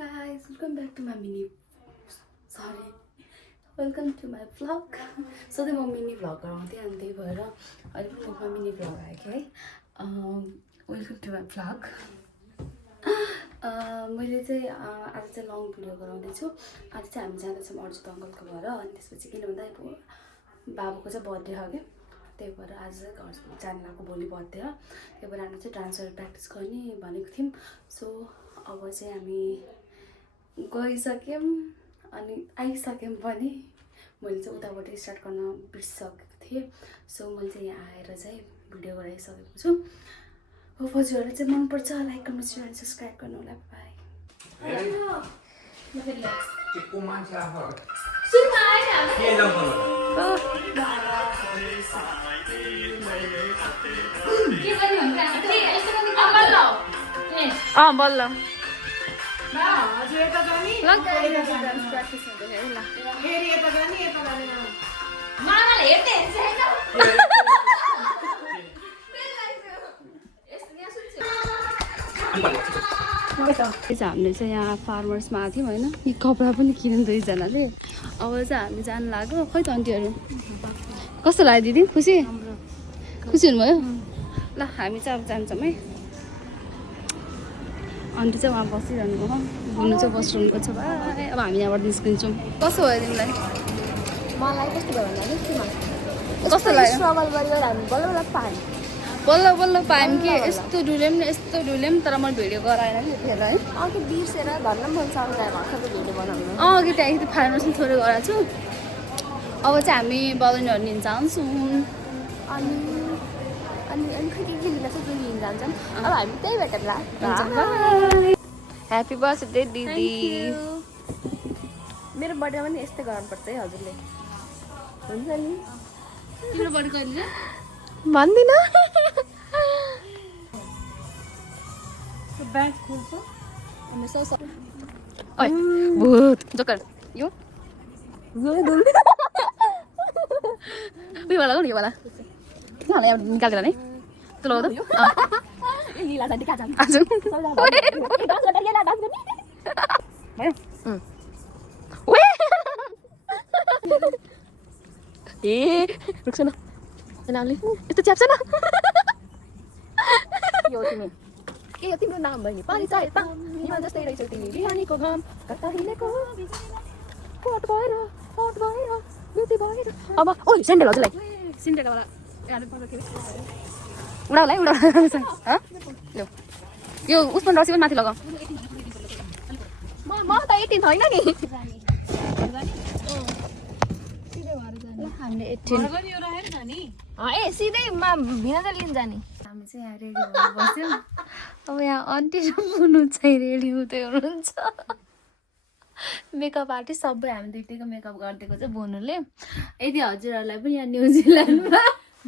guys, welcome back to my welcome to my vlog. So the mini vlog गराउँथे अनि त्यही भएर अहिले पनि म मिनी vlog आएको है. Welcome to my vlog. मैले चाहिँ आज चाहिँ लङ भिडियो गराउँदै छु. आज चाहिँ हामी जाँदैछौँ अर्जुन अङ्कलको घर अनि त्यसपछि किन भन्दा बाबुको चाहिँ बर्थडे हो के. त्यही भएर आज घर जान्नको भोलि बर्थडे हो. त्यही भएर हामी चाहिँ डान्सर प्र्याक्टिस गर्ने भनेको थियौँ. सो अब चाहिँ हामी गइसक्यौँ अनि आइसक्यौँ पनि. मैले चाहिँ उताबाट स्टार्ट गर्न बिर्सिसकेको थिएँ. सो मैले चाहिँ यहाँ आएर चाहिँ भिडियो गराइसकेको छु. हो हजुरहरूलाई चाहिँ मनपर्छ like comment share and subscribe गर्नु होला. बाई. बल्ल हामीले चाहिँ यहाँ फार्मर्समा आएको थियौँ होइन. यी कपडा पनि किन्यौँ दुईजनाले. अब चाहिँ हामी जानु लाग्यो. खै त आन्टीहरू कस्तो लाग्यो दिदी? खुसी हुनुभयो? ल हामी चाहिँ अब जान्छौँ है. आन्टी चाहिँ उहाँ बसिरहनु भयो. बुनु चाहिँ बसरुमको छ. भाइ अब हामी यहाँबाट निस्किन्छौँ. कस्तो भयो तिमीलाई? मलाई कस्तो भयो भन्दा कस्तो लाग्यो? स्ट्रगल गरेर हामी बल्ल पाएँ. बल्ल पायौँ कि यस्तो डुल्यौँ तर मैले भिडियो गराएन कि यतिखेर है. अघि बिर्सेर धन्न मन सक्दैन भर्खरको भिडियो बनाउनु. अघि त्यहाँदेखि फार्मर्स पनि थोरै गराएको छु. अब चाहिँ हामी बलुनहरू लिन जान्छौँ. अनि खै के लिन चाहिँ जुन लिन जान्छन्. अब हामी त्यही भेटेर ह्याप्पी बर्थडे दिदी. मेरो बर्थडेमा पनि यस्तै गर्नुपर्छ है हजुरले. हुन्छ नि. तिम्रो बर्थडे कहिले? भन्दिनँ. ब्याग खोल्छ ओइ भूत जोकर यो उयो वाला हो नि यो वाला यहाँ यहाँ निकालेर नि त्यो लगाउ त. लीला जान्टी कहाँ जान्छ? आज ए रुक्छ न नामले यस्तो च्याप्छ न. यो तिमी के यो तिम्रो नाम भयो नि परिचय त हिमाल जस्तै रहेछौ तिमी. बिहानीको घाम कता हिँडेको फोट भएर ब्युटी भएर. अब ओइ स्यान्डल हजुरलाई सिन्डेलवाला उडाउला है उडाउला. यो उसमा रसी पनि माथि लगाऊ. म त 18 छैन नि. हामीले 18 ए सिधै भिनाजल लिन जाने. हामी चाहिँ यहाँ रेडी भएर बस्यौँ. अब यहाँ आन्टी र बुनु चाहिँ रेडी हुँदै हुनुहुन्छ. मेकअप आर्टिस्ट सबै हामी दुइटैको मेकअप गरिदिएको चाहिँ बुनुले. यदि हजुरहरूलाई पनि यहाँ न्युजिल्यान्डमा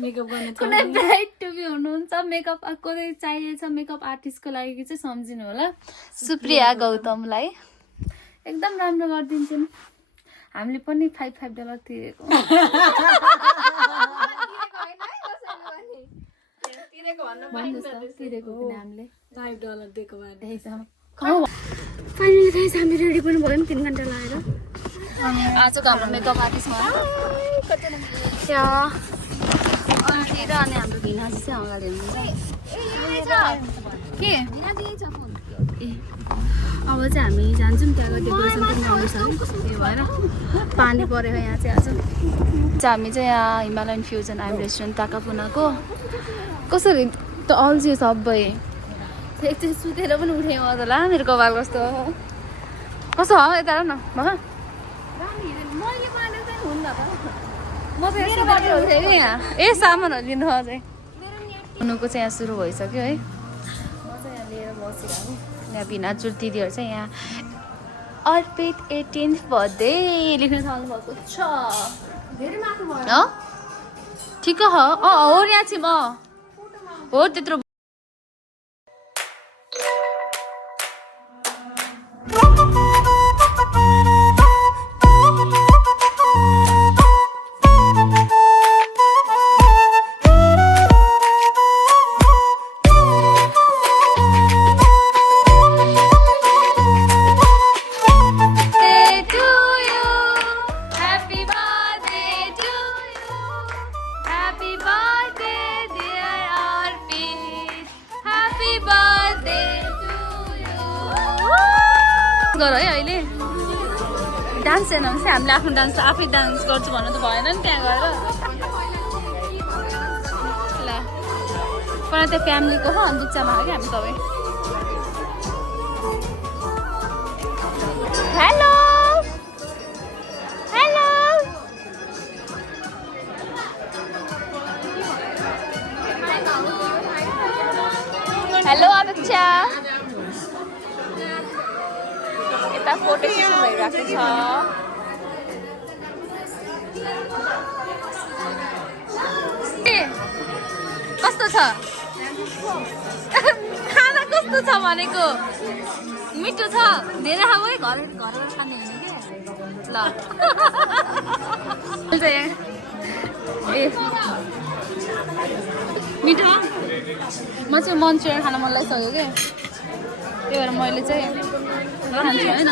मेकअप गर्ने कुनै ब्राइड टु बी हुनुहुन्छ, मेकअप कसै चाहिएछ मेकअप आर्टिस्टको लागि चाहिँ सम्झिनु होला सुप्रिया गौतमलाई. एकदम राम्रो गरिदिन्छन्. हामीले पनि $5 तिरेको. तिरेको किन हामीले $5 दिएको भए फाइनली गाइस हामी रेडी पनि भयौँ 3 घन्टा लगाएर. आजको हाम्रो मेकअप आर्टिस्टमा अनि हाम्रो भिनाजी चाहिँ अगाडि हुनुहुन्छ. के अब चाहिँ हामी जान्छौँ त्यहाँको डेकोरेसन पनि आउँछ है. त्यही भएर पानी परेको यहाँ चाहिँ आज हामी चाहिँ यहाँ हिमालयन फ्युजन आइम रेस्टुरेन्ट ताकापुनाको. कसरी त अल्झियो सबै. एकचोटि सुतेर पनि उठेँ म त. ला मेरो कपाल कस्तो कस्तो हो यता न भन. म त यस्तो बाटो उठेँ कि यहाँ ए सामानहरू लिनु अझै. हुनुको चाहिँ यहाँ सुरु भइसक्यो है. म चाहिँ यहाँ लिएर बसिरहेको. यहाँ भिनाजुर दिदीहरू चाहिँ यहाँ अर्पित 18th बर्थडे लेख्न थाल्नु भएको छ. ठिक हो यहाँ चाहिँ म हो त्यत्रो. गर है अहिले डान्स हेर्नु भने चाहिँ हामीले आफ्नो डान्स आफै डान्स गर्छु भन्नु त भएन नि त्यहाँ गएर ल पर त्यो फ्यामिलीको हो अनि दुच्चामा हो कि हामी सबै हेलो हेलो हेलो अपेक्षा यता फोटो सेसन भइरहेको छ कस्तो छ खाना कस्तो छ भनेको मिठो छ धेरै खाऊ है घर खाने होइन ल ए मिठो म चाहिँ मन्चुरियन खान मन लागिसक्यो क्या त्यही भएर मैले चाहिँ खान्छु होइन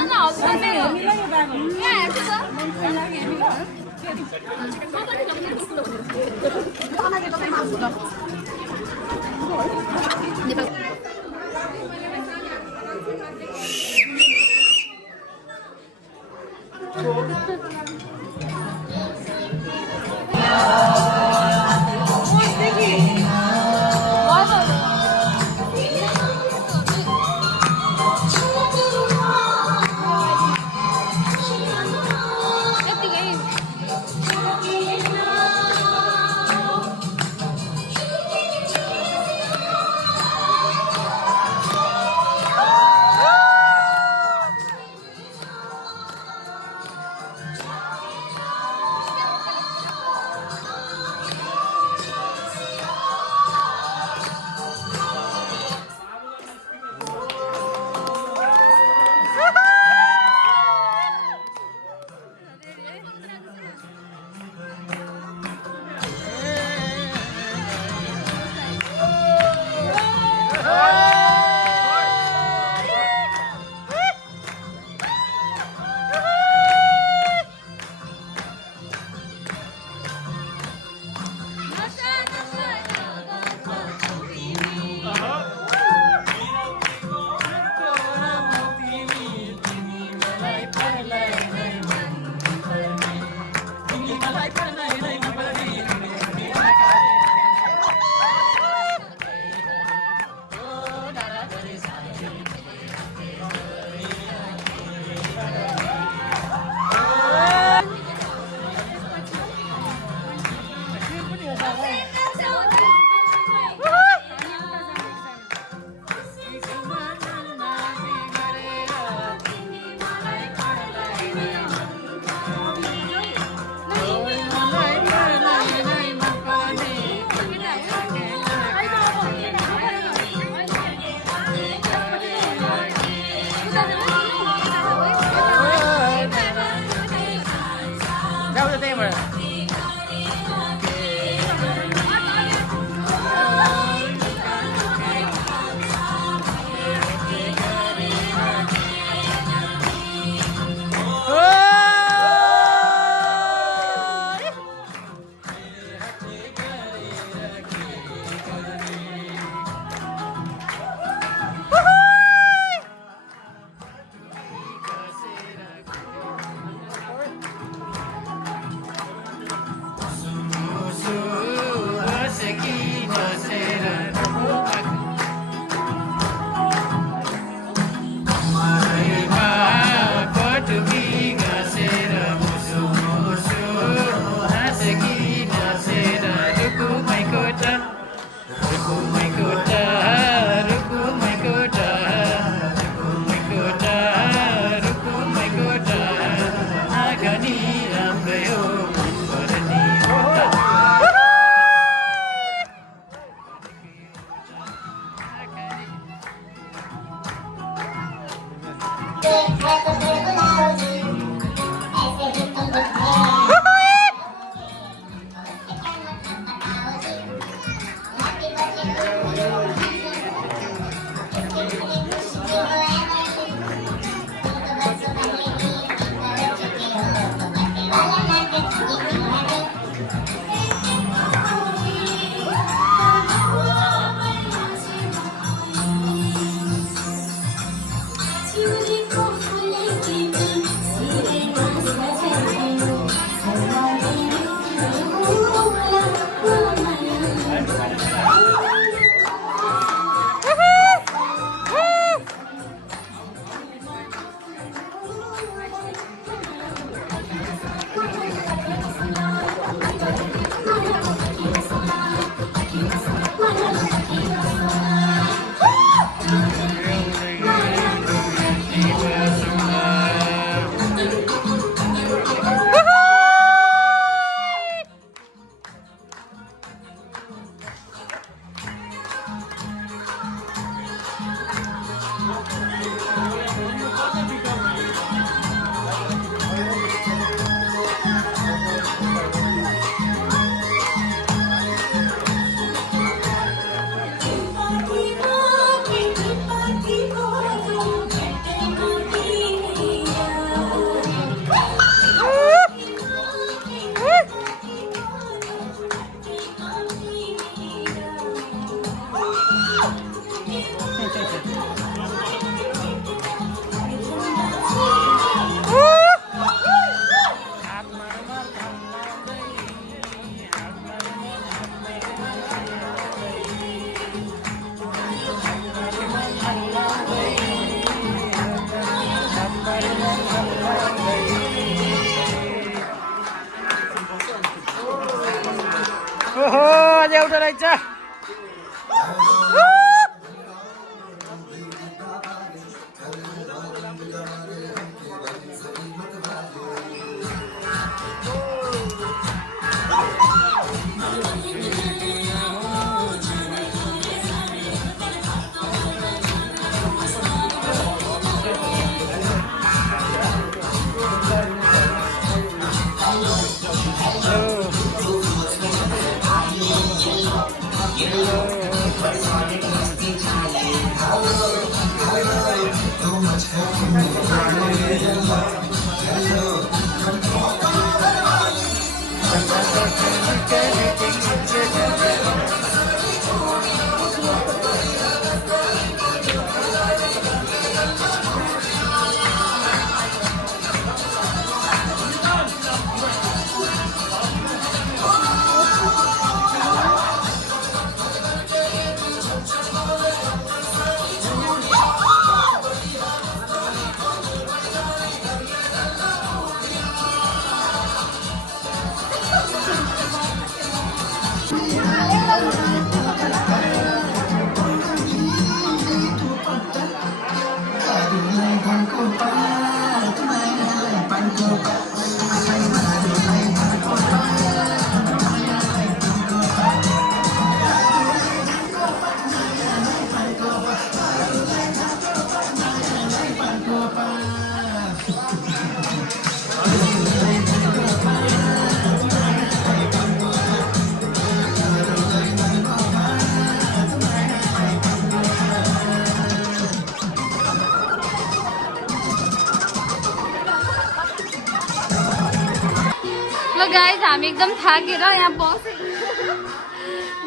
ल गाइज हामी एकदम थाकेर यहाँ बसेको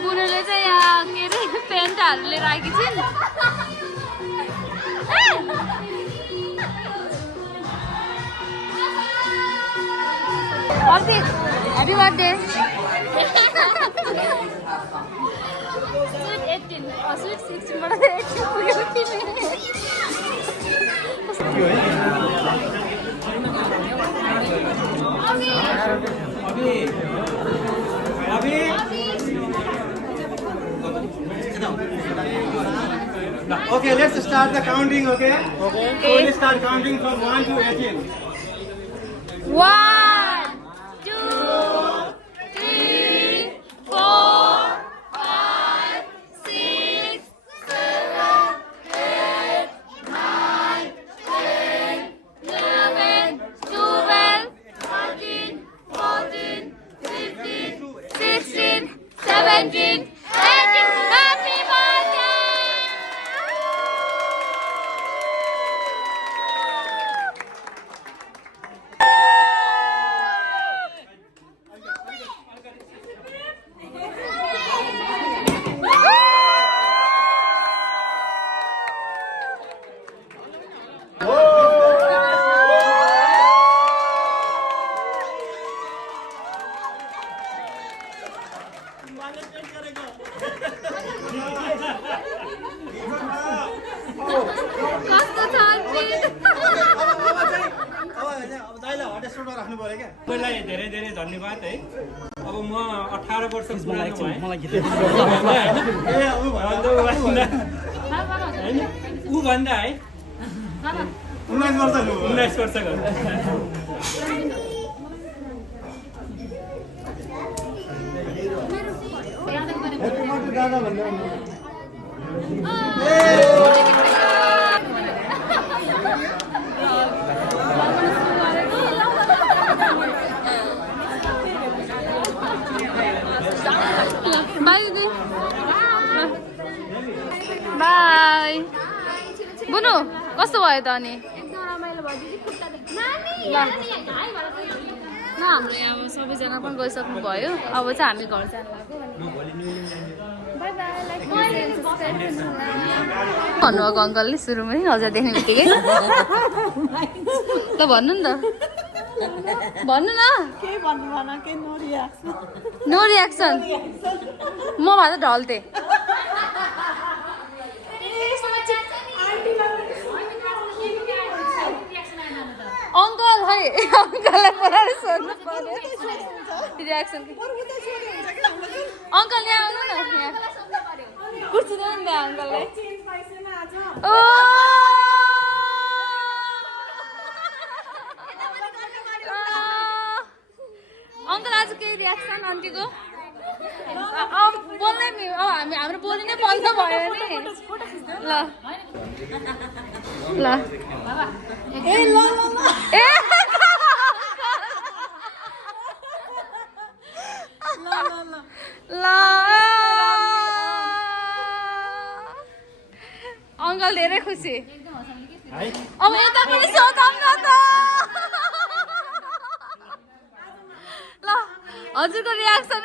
बुढोले चाहिँ यहाँ के अरे पेन्टहरू लिएर आएकी छिन् अर्पित ह्याप्पी बर्थडे स्विट 16 बाट 18 पुग्यो Okay, let's start the counting, okay? Okay. So we'll start counting from 1 to 18. 1 2 3 4 5 6 7 8 9 10 11 12 13 14 15 16 17 18 Happy birthday! कस्तो छ तपाईँलाई धेरै धेरै धन्यवाद है। अब म 18 वर्ष पुरानो भएँ। ऊ भन्दा है 19 वर्षको दादा भन्दा बाई बुनु कस्तो भयो त अनि ल हाम्रो यहाँ अब सबैजना पनि गइसक्नु भयो अब चाहिँ हामी घर जानु लाग्यो भन्नुभएको अङ्कलले सुरुमै हजुर देख्ने बित्तिकै ल भन्नु नि त भन्नु न नो रियाक्सन म भए त ढल्थे अङ्कल है अङ्कललाई बोलाएर सोध्नु पर्यो रियाक्सन अङ्कल यहाँ आउनु न यहाँ कुर्सी दिनु नि अङ्कललाई ओ अङ्कल आज केही रियाक्सन आन्टीको बोल्दै नि हाम्रो बोली नै बन्द भयो नि ल ल ए ल ए ल अङ्कल धेरै खुसी है अब यता पनि सोधौँ न त ल हजुरको रियाक्सन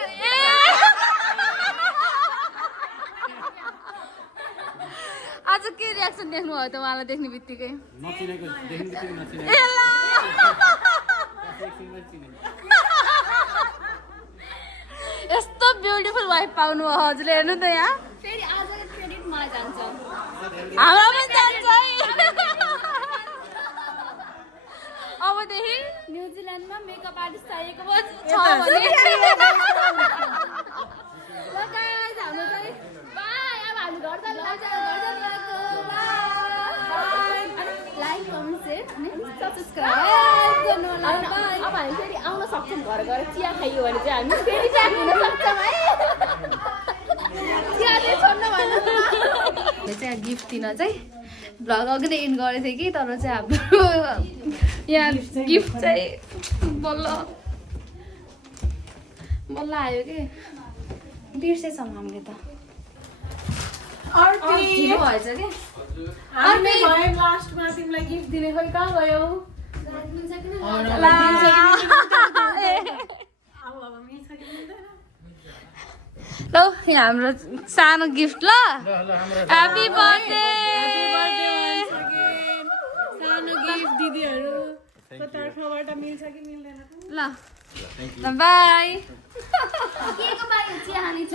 आज के रियाक्सन देख्नु भयो त उहाँलाई देख्ने बित्तिकै नचिनेको देख्नु बित्तिकै नचिनेको ए ला। यस्तो ब्युटिफुल वाइफ पाउनु हो हजुरले हेर्नु त यहाँ फेरि आजको क्रेडिट मलाई जान्छ हाम्रो पनि जान्छ है अबदेखि न्युजिल्यान्डमा मेकअप आर्टिस्ट चाहिएको छ भने हाम्रो चाहिँ बाई अब हामी घर लाइक कमेन्ट सेयर सब्सक्राइब गर्नु होला बाई अब हामी फेरि आउन सक्छौँ घर गएर चिया खाइयो भने चाहिँ हामी फेरि ब्याक हुन सक्छौँ है चिया चाहिँ छोड्नु भएन चाहिँ गिफ्ट दिन चाहिँ भ्लग अघि नै इन गरेको थिएँ कि तर चाहिँ हाम्रो यहाँ गिफ्ट चाहिँ बल्ल बल्ल आयो कि बिर्सेछौँ हामीले त ढिलो भएछ कि लास्टमा तिमीलाई गिफ्ट दिने खोइ कहाँ गयो ल यहाँ हाम्रो सानो गिफ्ट ल ह्याप्पी बर्थडे सानो गिफ्ट दिदीहरूको तर्फबाट मिल्छ कि मिल्दैन ल बाई के को बाई चिया खाने छ